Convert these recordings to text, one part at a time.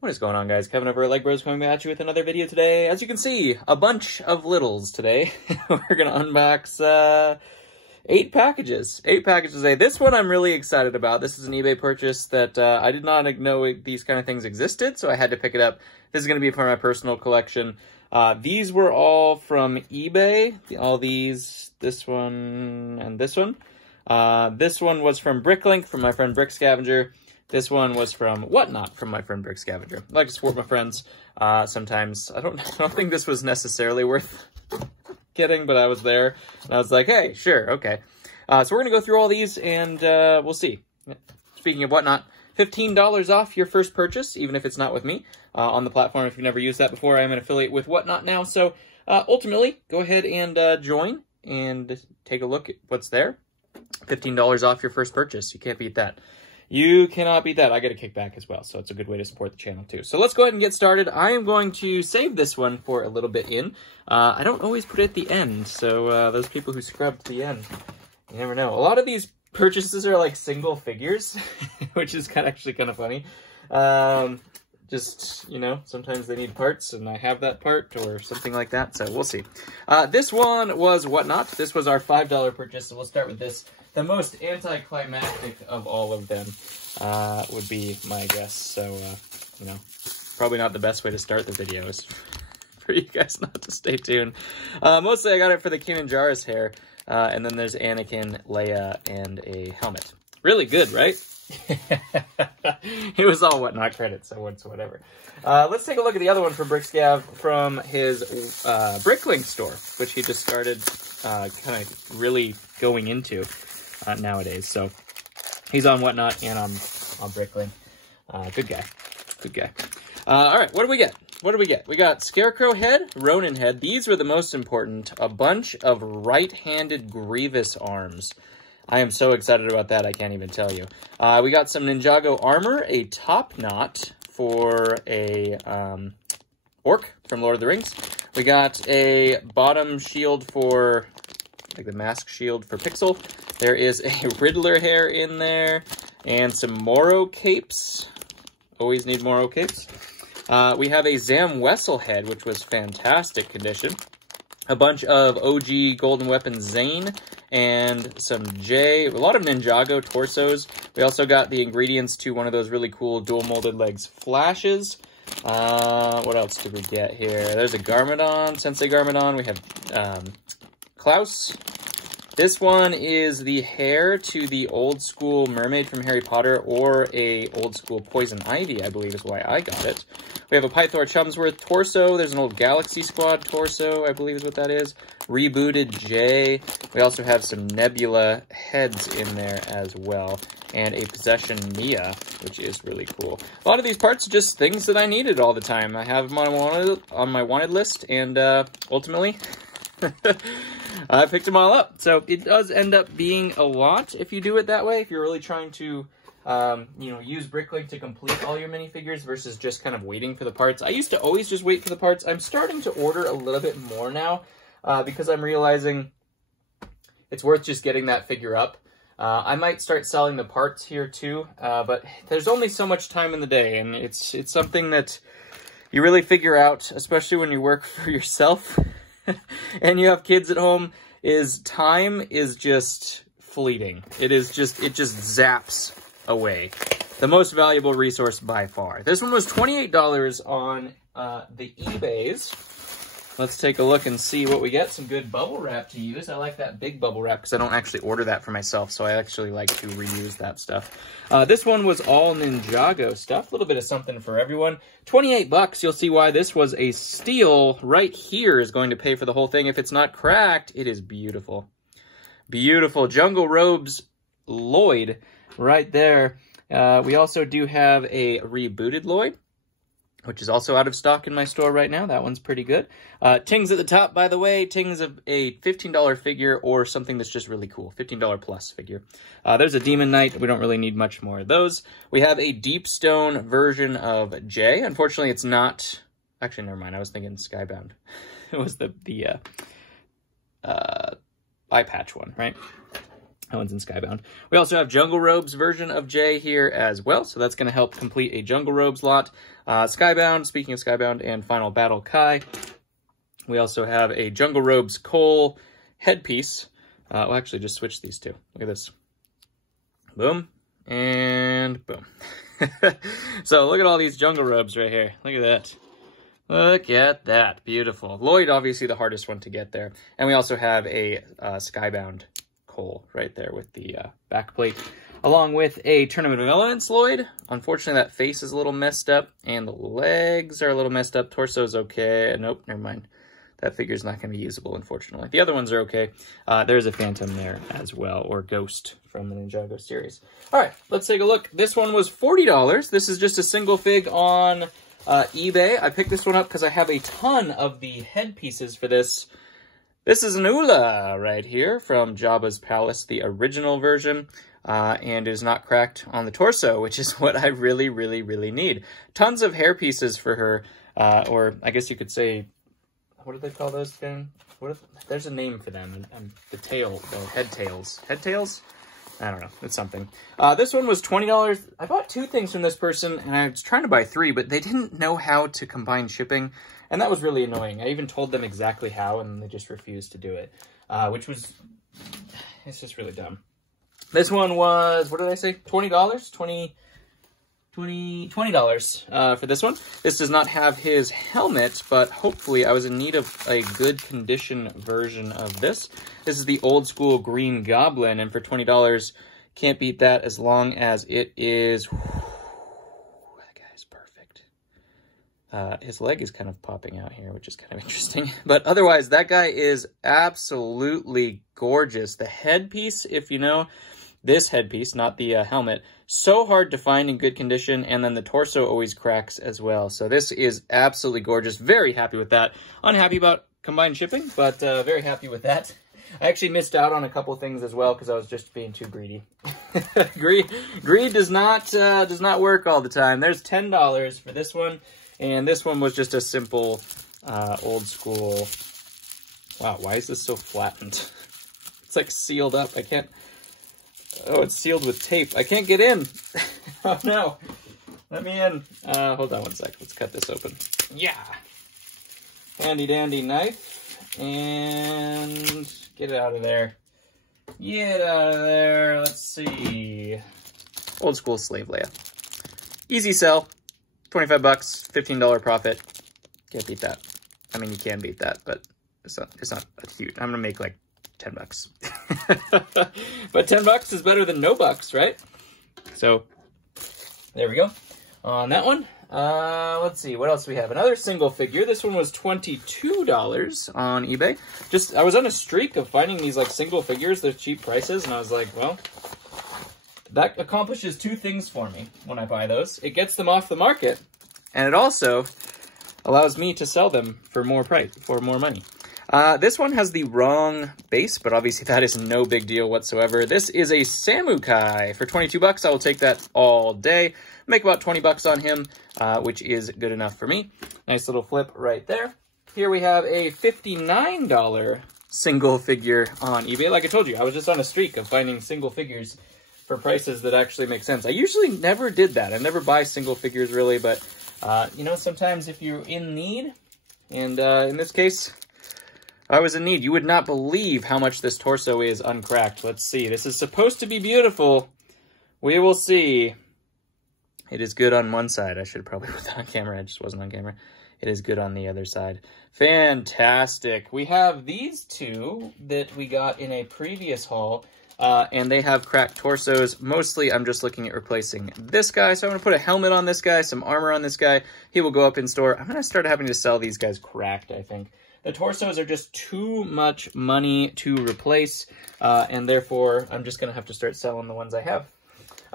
What is going on, guys? Kevin over at Legbros coming at you with another video today. As you can see, a bunch of littles today. We're going to unbox 8 packages. 8 packages today. This one I'm really excited about. This is an eBay purchase that I did not know these kind of things existed, so I had to pick it up. This is going to be for my personal collection. These were all from eBay. All these, this one, and this one. This one was from Bricklink from my friend Brick Scavenger. This one was from Whatnot from my friend Brick Scavenger. I like to support my friends sometimes. I don't think this was necessarily worth getting, but I was there, and I was like, hey, sure, okay. So we're going to go through all these, and we'll see. Speaking of Whatnot, $15 off your first purchase, even if it's not with me, on the platform. If you've never used that before, I'm an affiliate with Whatnot now. So ultimately, go ahead and join and take a look at what's there. $15 off your first purchase. You can't beat that. You cannot beat that. I get a kickback as well, so it's a good way to support the channel too. So let's go ahead and get started. I am going to save this one for a little bit in. I don't always put it at the end, so those people who scrub to the end, you never know. A lot of these purchases are like single figures, which is actually kind of funny. Just, you know, sometimes they need parts, and I have that part, or something like that, so we'll see. This one was Whatnot. This was our $5 purchase, so we'll start with this. The most anticlimactic of all of them would be my guess, so, you know, probably not the best way to start the video is for you guys not to stay tuned. Mostly I got it for the Kinanjara's hair, and then there's Anakin, Leia, and a helmet. Really good, right? It was all Whatnot credits, so it's whatever. Let's take a look at the other one from Brick Scav from his Bricklink store, which he just started kind of really going into nowadays. So he's on Whatnot and on Bricklink. Good guy. Good guy. All right, what do we get? What do we get? We got Scarecrow head, Ronin head. These were the most important. A bunch of right-handed Grievous arms. I am so excited about that, I can't even tell you. We got some Ninjago armor, a top knot for a orc from Lord of the Rings. We got a bottom shield for, like the mask shield for Pixel. There is a Riddler hair in there, and some Moro capes. Always need Moro capes. We have a Zam Wessel head, which was fantastic condition. A bunch of OG Golden Weapon Zane, and some a lot of Ninjago torsos. We also got the ingredients to one of those really cool dual molded legs flashes. What else did we get here? There's a Garmadon, Sensei Garmadon. We have Klaus. This one is the hair to the old school mermaid from Harry Potter, or a old school Poison Ivy, I believe is why I got it. We have a Pythor Chumsworth torso. There's an old Galaxy Squad torso, I believe is what that is. Rebooted J. We also have some Nebula heads in there as well. And a Possession Mia, which is really cool. A lot of these parts are just things that I needed all the time. I have them on my wanted list, and ultimately, I picked them all up. So it does end up being a lot if you do it that way. If you're really trying to you know, use Bricklink to complete all your minifigures versus just kind of waiting for the parts. I used to always just wait for the parts. I'm starting to order a little bit more now because I'm realizing it's worth just getting that figure up. I might start selling the parts here too, but there's only so much time in the day, and it's something that you really figure out, especially when you work for yourself and you have kids at home, time is just fleeting. It just zaps away. The most valuable resource by far. This one was $28 on the eBays. Let's take a look and see what we get. Some good bubble wrap to use. I like that big bubble wrap because I don't actually order that for myself, so I actually like to reuse that stuff. This one was all Ninjago stuff. A little bit of something for everyone. 28 bucks. You'll see why this was a steal. Right here is going to pay for the whole thing. If it's not cracked, it is beautiful. Beautiful. Jungle Robes Lloyd right there. We also do have a rebooted Lloyd, which is also out of stock in my store right now. That one's pretty good. Ting's at the top, by the way. Ting's a $15 figure or something that's just really cool. $15 plus figure. There's a Demon Knight. We don't really need much more of those. We have a Deep Stone version of Jay. Unfortunately, it's not... Actually, never mind. I was thinking Skybound. It was the eye patch one, right? That one's in Skybound. We also have Jungle Robes version of Jay here as well, so that's going to help complete a Jungle Robes lot. Skybound, speaking of Skybound, and Final Battle Kai. We also have a Jungle Robes Cole headpiece. We'll actually just switch these two. Look at this. Boom, and boom. So look at all these Jungle Robes right here. Look at that. Look at that. Beautiful. Lloyd, obviously the hardest one to get there. And we also have a Skybound Cole right there with the back plate, along with a Tournament of Elements Lloyd. Unfortunately, that face is a little messed up, and the legs are a little messed up. Torso's okay. Nope, never mind. That figure's not going to be usable, unfortunately. The other ones are okay. There's a Phantom there as well, or Ghost from the Ninjago series. All right, let's take a look. This one was $40. This is just a single fig on eBay. I picked this one up because I have a ton of the headpieces for this. This is an Ula right here from Jabba's Palace, the original version, and is not cracked on the torso, which is what I really, really, really need. Tons of hair pieces for her, or I guess you could say, what do they call those again? There's a name for them. The tail, the head tails. Head tails? I don't know. It's something. This one was $20. I bought two things from this person, and I was trying to buy three, but they didn't know how to combine shipping, and that was really annoying. I even told them exactly how, and they just refused to do it, which was, it's just really dumb. This one was, what did I say? $20? $20 for this one. This does not have his helmet, but hopefully I was in need of a good condition version of this. This is the old school Green Goblin, and for $20, can't beat that as long as it is... Whew, that guy's perfect. His leg is kind of popping out here, which is kind of interesting. But otherwise, that guy is absolutely gorgeous. The headpiece, if you know... This headpiece, not the helmet, so hard to find in good condition, and then the torso always cracks as well. So this is absolutely gorgeous. Very happy with that. Unhappy about combined shipping, but very happy with that. I actually missed out on a couple things as well because I was just being too greedy. Greed does not work all the time. There's $10 for this one, and this one was just a simple old school. Wow, why is this so flattened? It's like sealed up. I can't. Oh, it's sealed with tape. I can't get in. Oh, no. Let me in. Hold on one sec. Let's cut this open. Yeah. Handy dandy knife. And get it out of there. Get out of there. Let's see. Old school Slave Leia. Easy sell. 25 bucks. $15 profit. Can't beat that. I mean, you can beat that, but it's not a huge. I'm going to make like 10 bucks. But 10 bucks is better than no bucks, right? So there we go on that one. Let's see, what else we have? Another single figure. This one was $22 on eBay. I was on a streak of finding these like single figures, they're cheap prices, and I was like, well, that accomplishes two things for me when I buy those. It gets them off the market, and it also allows me to sell them for more money. This one has the wrong base, but obviously that is no big deal whatsoever. This is a Samukai. For 22 bucks, I will take that all day. Make about 20 bucks on him, which is good enough for me. Nice little flip right there. Here we have a $59 single figure on eBay. Like I told you, I was just on a streak of finding single figures for prices that actually make sense. I usually never did that. I never buy single figures really, but you know, sometimes if you're in need, and in this case, I was in need. You would not believe how much this torso is uncracked. Let's see. This is supposed to be beautiful. We will see. It is good on one side. I should probably put that on camera. I just wasn't on camera. It is good on the other side. Fantastic. We have these two that we got in a previous haul, and they have cracked torsos. Mostly, I'm just looking at replacing this guy. So I'm going to put a helmet on this guy, some armor on this guy. He will go up in store. I'm going to start having to sell these guys cracked, I think. The torsos are just too much money to replace, and therefore I'm just going to have to start selling the ones I have.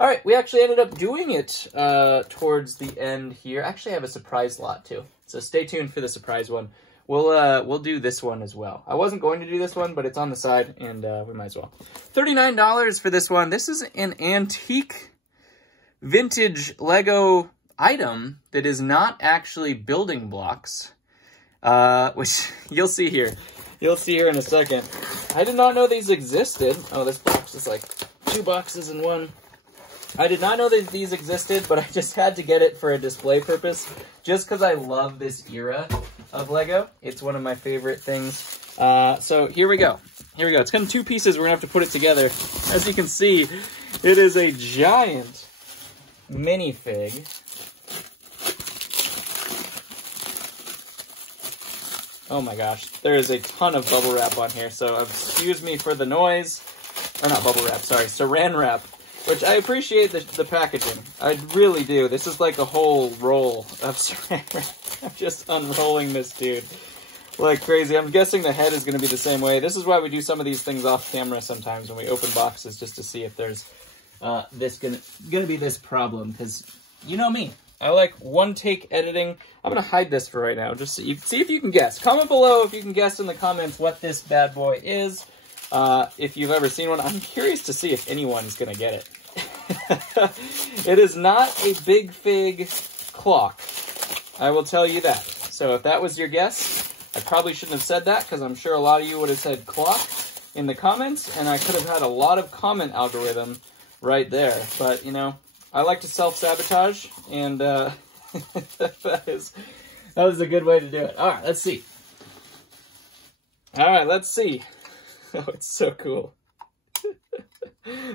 All right, we actually ended up doing it towards the end here. Actually, I have a surprise lot too, so stay tuned for the surprise one. We'll do this one as well. I wasn't going to do this one, but it's on the side, and we might as well. $39 for this one. This is an antique vintage Lego item that is not actually building blocks. Which you'll see here. You'll see here in a second. I did not know these existed. Oh, this box is like 2 boxes in one. I did not know that these existed, but I just had to get it for a display purpose, just because I love this era of Lego. It's one of my favorite things. So here we go. Here we go. It's kind of 2 pieces. We're going to have to put it together. As you can see, it is a giant minifig. Oh my gosh. There is a ton of bubble wrap on here, so excuse me for the noise. Or not bubble wrap, sorry, saran wrap. Which I appreciate the packaging. I really do. This is like a whole roll of saran wrap. I'm just unrolling this dude like crazy. I'm guessing the head is going to be the same way. This is why we do some of these things off camera sometimes when we open boxes, just to see if there's this gonna be this problem. Because you know me, I like one-take editing. I'm going to hide this for right now, just so you see if you can guess. Comment below if you can guess in the comments what this bad boy is. If you've ever seen one, I'm curious to see if anyone's going to get it. It is not a Big Fig clock. I will tell you that. So if that was your guess, I probably shouldn't have said that, because I'm sure a lot of you would have said clock in the comments, and I could have had a lot of comment algorithm right there. But, you know, I like to self-sabotage, and that was a good way to do it. All right, let's see. All right, let's see. Oh, it's so cool.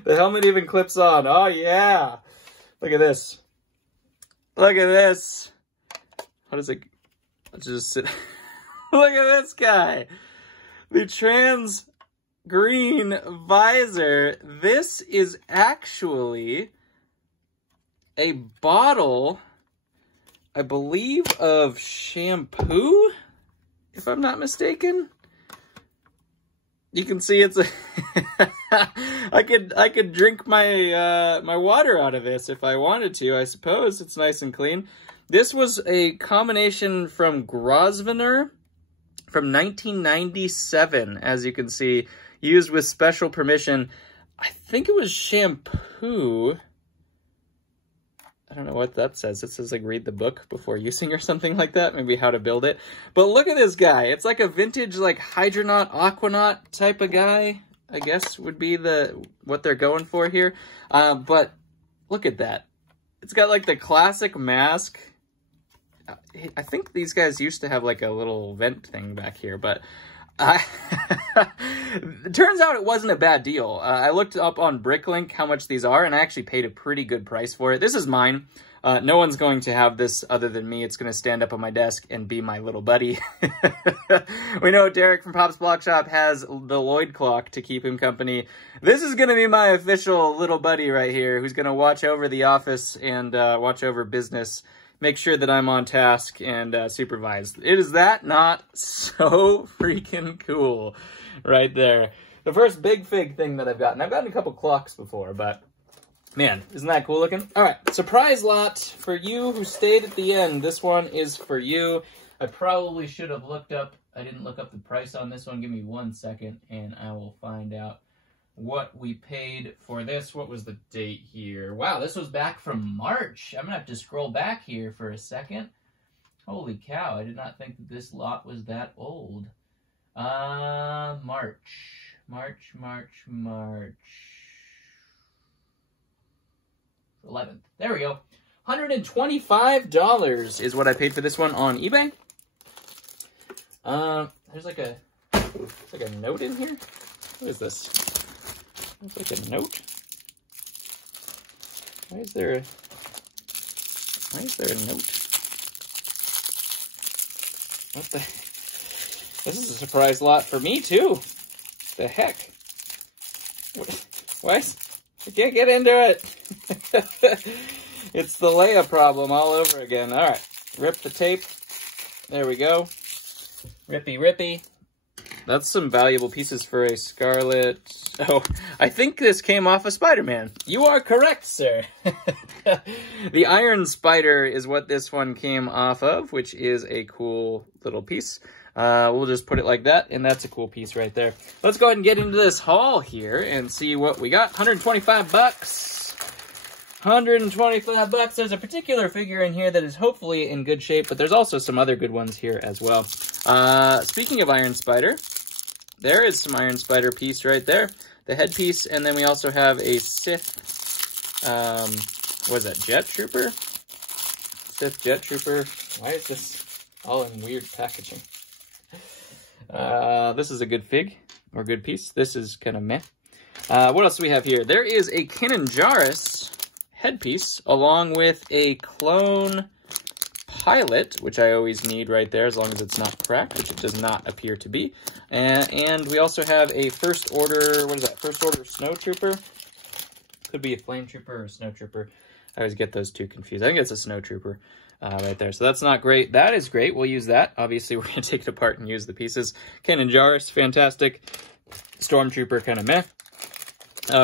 The helmet even clips on. Oh, yeah. Look at this. Look at this. How does it... Let's just sit... Look at this guy. The trans green visor. This is actually a bottle, I believe, of shampoo, if I'm not mistaken. You can see it's a I could drink my my water out of this if I wanted to. I suppose it's nice and clean. This was a combination from Grosvenor from 1997, as you can see, used with special permission. I think it was shampoo. I don't know what that says. It says, like, read the book before using or something like that. Maybe how to build it. But look at this guy. It's like a vintage, like, Hydronaut, Aquanaut type of guy, I guess would be what they're going for here. But look at that. It's got, like, the classic mask. I think these guys used to have, like, a little vent thing back here, but... It turns out it wasn't a bad deal. I looked up on Bricklink how much these are, and I actually paid a pretty good price for it. This is mine. No one's going to have this other than me. It's going to stand up on my desk and be my little buddy. We know Derek from Pop's Block Shop has the Lloyd clock to keep him company. This is going to be my official little buddy right here, who's going to watch over the office and watch over business. Make sure that I'm on task and supervised. It is that not so freaking cool right there. The first Big Fig thing that I've gotten. I've gotten a couple clocks before, but man, isn't that cool looking? All right, surprise lot for you who stayed at the end. This one is for you. I probably should have looked up. I didn't look up the price on this one. Give me 1 second and I will find out what we paid for this. What was the date here? Wow, this was back from March. I'm gonna have to scroll back here for a second. Holy cow, I did not think that this lot was that old. March 11th. There we go. $125 is what I paid for this one on eBay. There's like a note in here. What is this? It's like a note. Why is there a note? What the? This is a surprise lot for me too. The heck? What? I can't get into it. It's the Leia problem all over again. All right, rip the tape. There we go. Rippy, rippy. That's some valuable pieces for a Scarlet. Oh, I think this came off of Spider-Man. You are correct, sir. The Iron Spider is what this one came off of, which is a cool little piece. We'll just put it like that, and that's a cool piece right there. Let's go ahead and get into this haul here and see what we got. 125 bucks. 125 bucks. There's a particular figure in here that is hopefully in good shape, but there's also some other good ones here as well. Speaking of Iron Spider, there is some Iron Spider piece right there. The headpiece, and then we also have a Sith, what is that, Jet Trooper? Sith Jet Trooper. Why is this all in weird packaging? This is a good fig, or good piece. This is kind of meh. What else do we have here? There is a Kanan Jarrus headpiece, along with a clone pilot, which I always need right there, as long as it's not cracked, which it does not appear to be. And we also have a First Order, what is that? First Order Snow Trooper? Could be a Flame Trooper or Snow Trooper. I always get those two confused. I think it's a Snow Trooper right there. So that's not great. That is great. We'll use that. Obviously, we're going to take it apart and use the pieces. Kanan Jarrus, fantastic. Stormtrooper, kind of meh.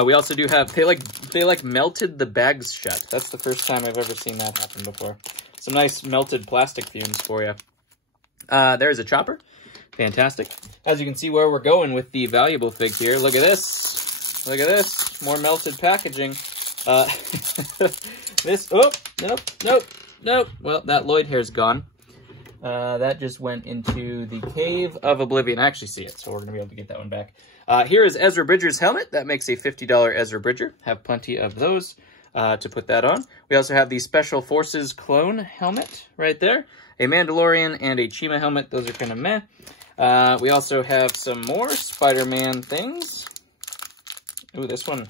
We also do have, they like melted the bags shut. That's the first time I've ever seen that happen before. Some nice melted plastic fumes for you. There's a Chopper. Fantastic. As you can see where we're going with the valuable fig here. Look at this. Look at this. More melted packaging. This, oh, nope. Well, that Lloyd hair's gone. That just went into the Cave of Oblivion. I actually see it, so we're going to be able to get that one back. Here is Ezra Bridger's helmet. That makes a $50 Ezra Bridger. Have plenty of those to put that on. We also have the Special Forces clone helmet right there. A Mandalorian and a Chima helmet. Those are kind of meh. We also have some more Spider-Man things. Ooh, this one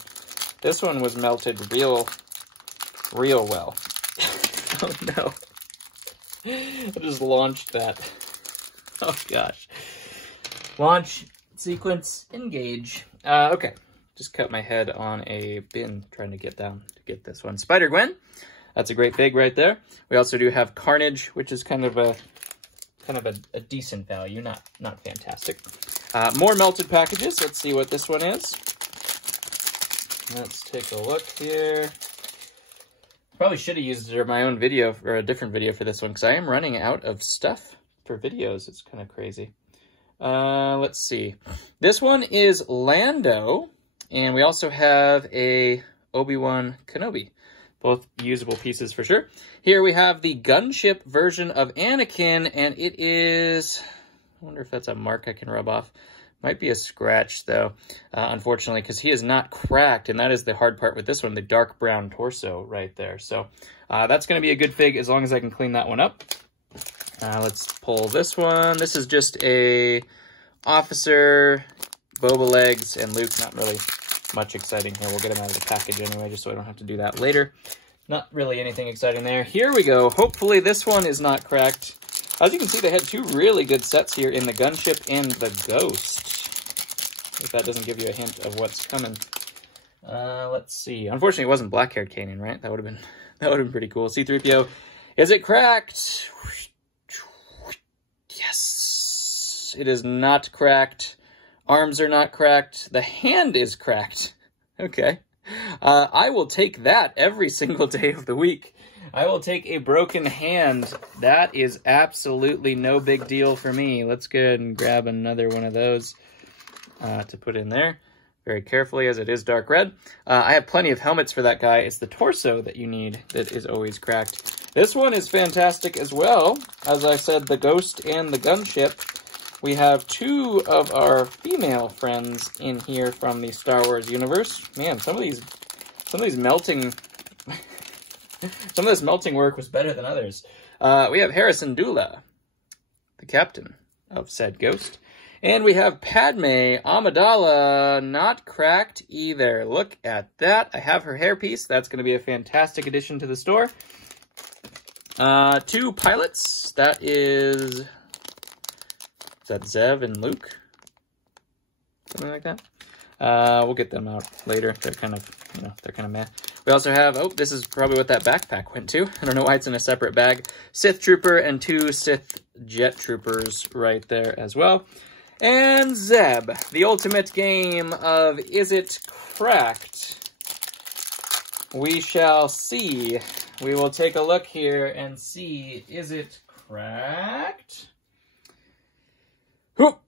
was melted real well. Oh no. I just launched that. Oh gosh. Launch, sequence, engage. Okay. Just cut my head on a bin trying to get down to get this one. Spider-Gwen. That's a great fig right there. We also do have Carnage, which is kind of a decent value, not fantastic. More melted packages. Let's see what this one is. Let's take a look here. Probably should have used my own video or a different video for this one because I am running out of stuff for videos. It's kind of crazy. Let's see. This one is Lando, and we also have a Obi-Wan Kenobi. Both usable pieces for sure. Here we have the gunship version of Anakin, and it is... I wonder if that's a mark I can rub off. Might be a scratch, though, unfortunately, because he is not cracked, and that is the hard part with this one, the dark brown torso right there. So that's going to be a good fig as long as I can clean that one up. Let's pull this one. This is just a Officer, Boba Legs, and Luke. Not really much exciting here. We'll get him out of the package anyway, just so I don't have to do that later. Not really anything exciting there. Here we go. Hopefully this one is not cracked. As you can see, they had two really good sets here in the gunship and the ghost. If that doesn't give you a hint of what's coming. Let's see. Unfortunately, it wasn't black-haired Kanan, right? That would have been pretty cool. C-3PO, is it cracked? Yes, it is not cracked. Arms are not cracked. The hand is cracked. Okay. I will take that every single day of the week. I will take a broken hand. That is absolutely no big deal for me. Let's go ahead and grab another one of those to put in there very carefully, as it is dark red. I have plenty of helmets for that guy. It's the torso that you need that is always cracked. This one is fantastic as well. As I said, the ghost and the gunship. We have two of our female friends in here from the Star Wars universe. Man, some of these melting... some of this melting work was better than others. We have Harrison Dula, the captain of said ghost. And we have Padme Amidala, not cracked either. Look at that. I have her hairpiece. That's going to be a fantastic addition to the store. Two pilots. That is that Zev and Luke? Something like that. We'll get them out later. They're kind of meh. We also have, oh, this is probably what that backpack went to. I don't know why it's in a separate bag. Sith Trooper and two Sith Jet Troopers right there as well. And Zeb, the ultimate game of Is It Cracked? We shall see. We will take a look here and see, is it cracked? Whoop.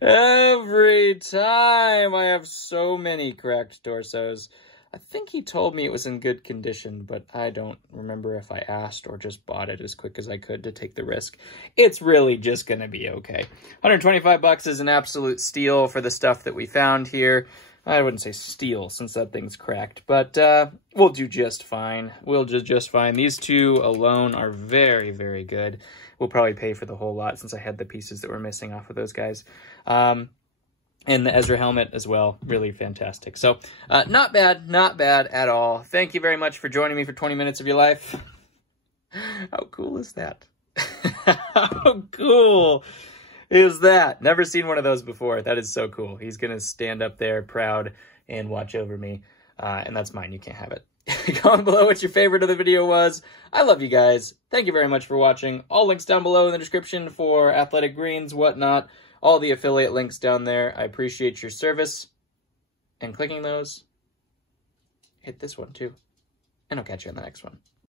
Every time I have so many cracked torsos. I think he told me it was in good condition, but I don't remember if I asked or just bought it as quick as I could to take the risk. It's really just going to be okay. 125 bucks is an absolute steal for the stuff that we found here. I wouldn't say steal since that thing's cracked, but we'll do just fine. We'll do just fine. These two alone are very, very good. We'll probably pay for the whole lot since I had the pieces that were missing off of those guys. And the Ezra helmet as well, really fantastic. So, not bad at all. Thank you very much for joining me for 20 minutes of your life. How cool is that? How cool is that? Never seen one of those before. That is so cool. He's going to stand up there proud and watch over me. And that's mine. You can't have it. Comment below what your favorite of the video was. I love you guys. Thank you very much for watching. All links down below in the description for athletic greens, whatnot. All the affiliate links down there. I appreciate your service. And clicking those, hit this one too. And I'll catch you on the next one.